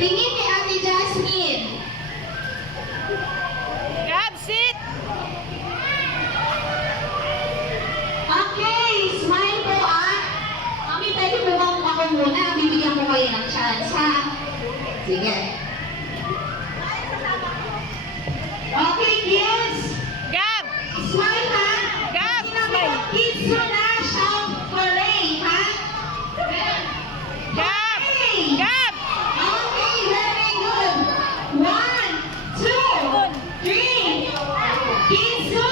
Tingin kay Ate Jasmine. Gab, sit! Okay, smile po ah. Mami, pwede po bang ako muna? Bibigyan ko kayo ng chance ha. Sige. Okay, kids. Gab! Smile ha. Gab, Sinabi smile. ko, kids mo na, shout hooray ha. Gab! Okay. Gab! Okay, very good. 1, 2, 3. Kids mo